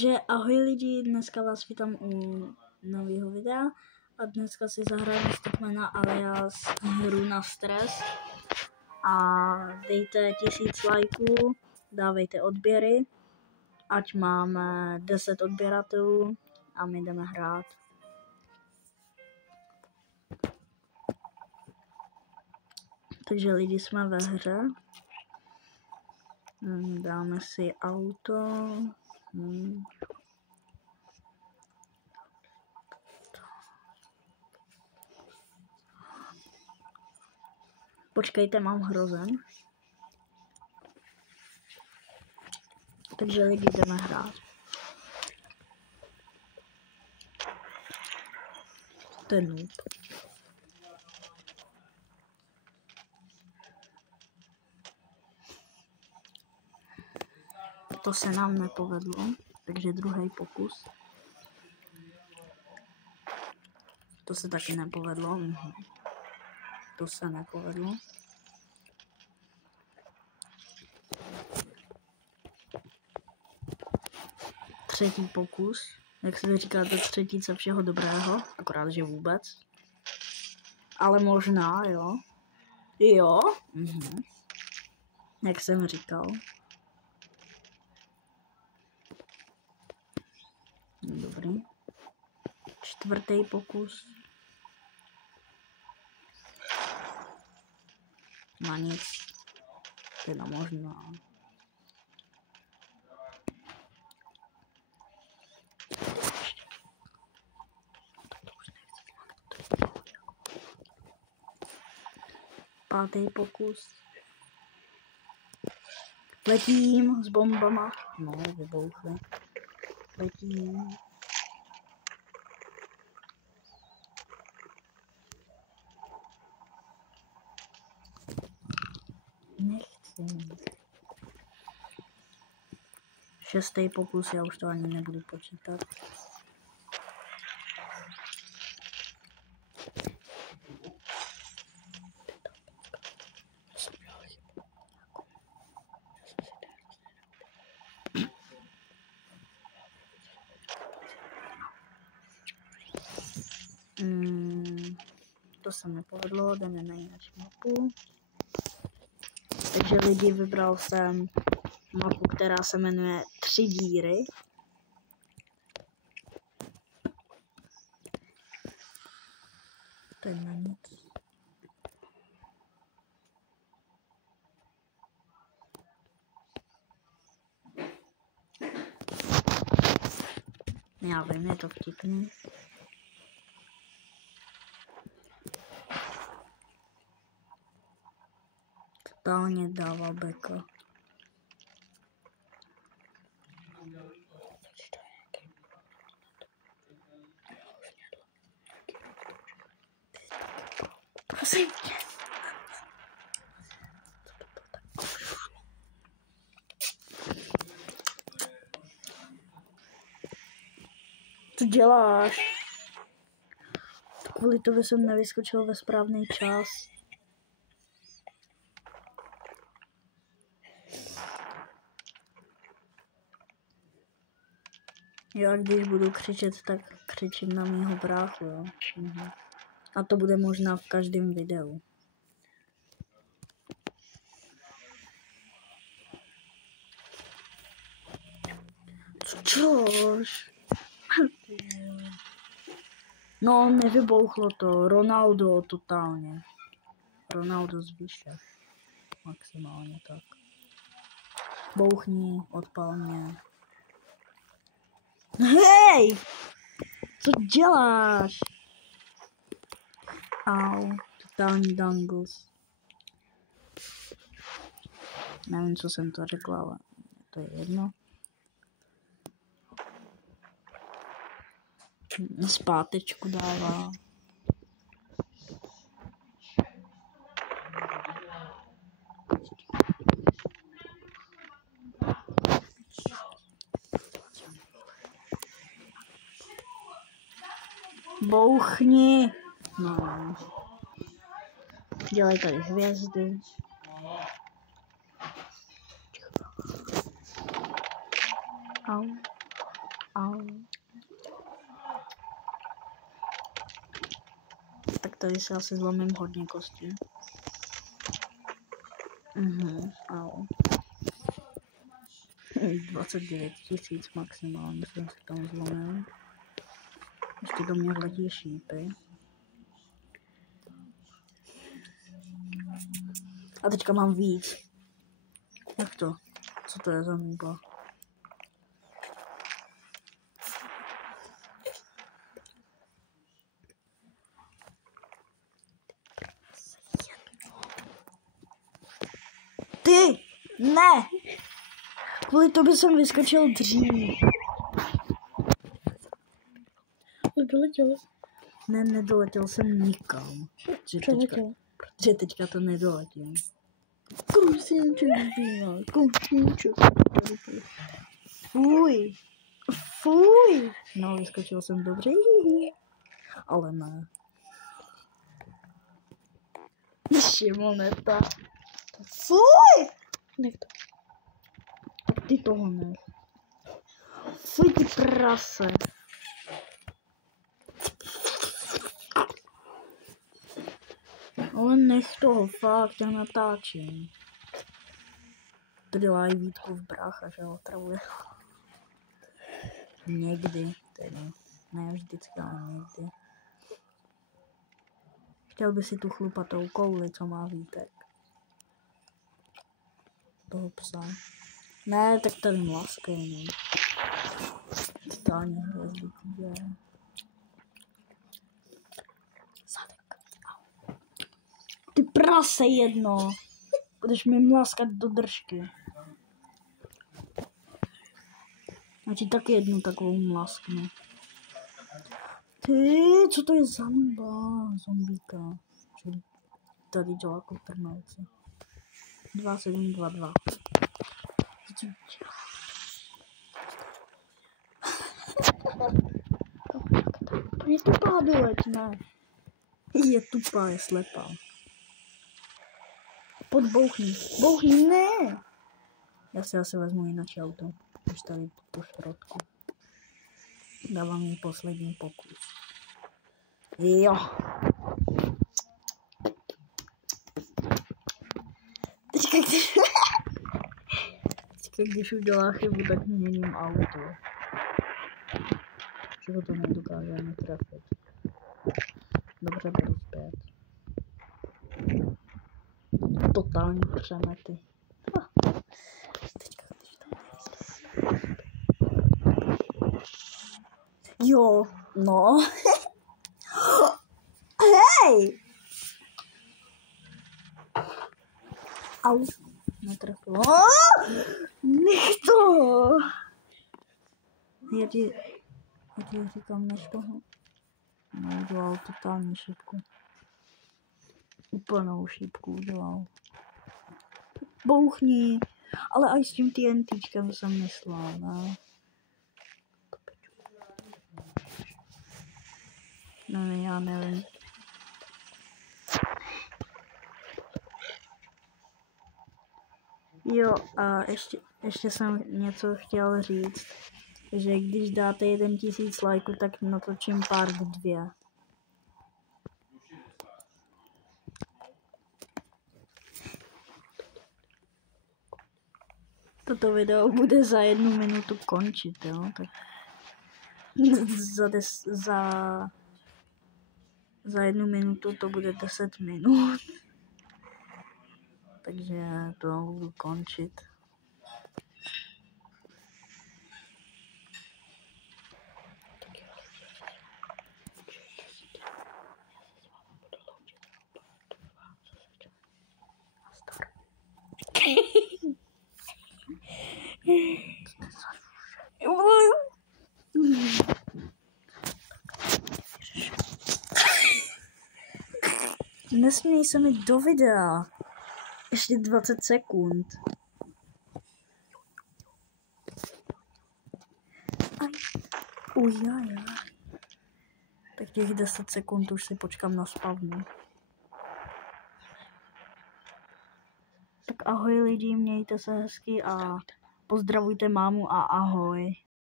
Takže ahoj lidi, dneska vás vítám u nového videa a dneska si zahrajeme Stickmana alias hru na stres a dejte 1000 lajků, dávejte odběry, ať máme 10 odběratelů a my jdeme hrát. Takže lidi, jsme ve hře, dáme si auto. Počkejte, mám hrozen. Takže lidi, jdeme hrát. To je noob. To se nám nepovedlo, takže druhý pokus. To se taky nepovedlo. To se nepovedlo. Třetí pokus. Jak se říká, to třetíce všeho dobrého, akorát, že vůbec. Ale možná, jo. Jo. Jak jsem říkal. Dobrý. Čtvrtý pokus. Na nic. Teda možná. Pátý pokus. Letím s bombama. No, vybouchly. Letím. Nechci. Šestý pokus, já už to ani nebudu počítat. To se nepovedlo, jdeme na jinou mapu. Takže lidi, vybral jsem mapu, která se jmenuje 3 díry. To je na nic. Já vím, je to vtipný. Totálně dává beka. Prosím tě. Co děláš? Kvůli tomu jsem nevyskočil ve správný čas. Já když budu křičet, tak křičím na mýho bráchu, jo. A to bude možná v každém videu. Což? No, nevybouchlo to. Ronaldo totálně. Ronaldo zvýše. Maximálně tak. Bouchni, odpal mě. Hej! Co děláš? Au, totální dangles. Nevím, co jsem to řekla, ale to je jedno. Zpátečku dává. Bouchni. No. Dělej tady hvězdy. Au. Au. Tak tady se asi zlomím hodně kostí. Au. 29 000 maximálně jsem si tam zlomil. Ještě do mě vletí šípy. A teďka mám víc. Jak to? Co to je za nůba? Ty! Ne! Kvůli tobě jsem vyskočil dřív. Doletěl. Ne, nedoletěl jsem nikam. Protože teďka to nedoletím. Kousíček zbývá, kousíček. Fuj. Fuj. No, vyskočil jsem dobře. Ale ne. Šimoneta. Fuj. Nech to. Ty toho ne. Fuj, ty prase. Ale nech toho, fakt, já natáčím. Prdela i Vítku v brácha, že ho otravuje. Někdy, tedy. Ne vždycky, ale někdy. Chtěl by si tu chlupatou kouli, co má Vítek. Toho psa. Ne, tak tady mlaskej, no. Totálně hvězditý, je. Ty prase jedno. Budeš mi mlaskat do držky. Já ti taky jednu takovou mlasknu. Ty, co to je za nuba? Zombíka. Tady dělá kotrmelce. 2722. Co dělá? Je tupá doleď, ne. Je tupá, je slepá. Podbouchni. Bouchni, ne! Já si asi vezmu jinak auto. Už tady po šrotku. Dávám jí poslední pokus. Jo. Teďka když udělá chybu, tak měním auto. Že ho to nedokáže ani trefit. Dobře, beru zpět. Totální přemety. Teďka, když tam jo, no. Hej! Au, netrefilo. Nech to! Já ti říkám, než toho. No, udělal totální šipku. Úplnou šipku udělal. Bouchni! Ale aj s tím TNTčkem jsem myslel, ne? Ne, já nevím. Jo, a ještě jsem něco chtěl říct, že když dáte 1000 lajků, tak natočím part 2. Toto video bude za 1 minutu končit, jo, tak za 1 minutu to bude 10 minut. Takže to budu končit. Nesměj se mi do videa. Ještě 20 sekund. Ujaj. Tak těch 10 sekund už si počkám na spavnu. Tak ahoj lidi, mějte se hezky a pozdravujte mámu a ahoj.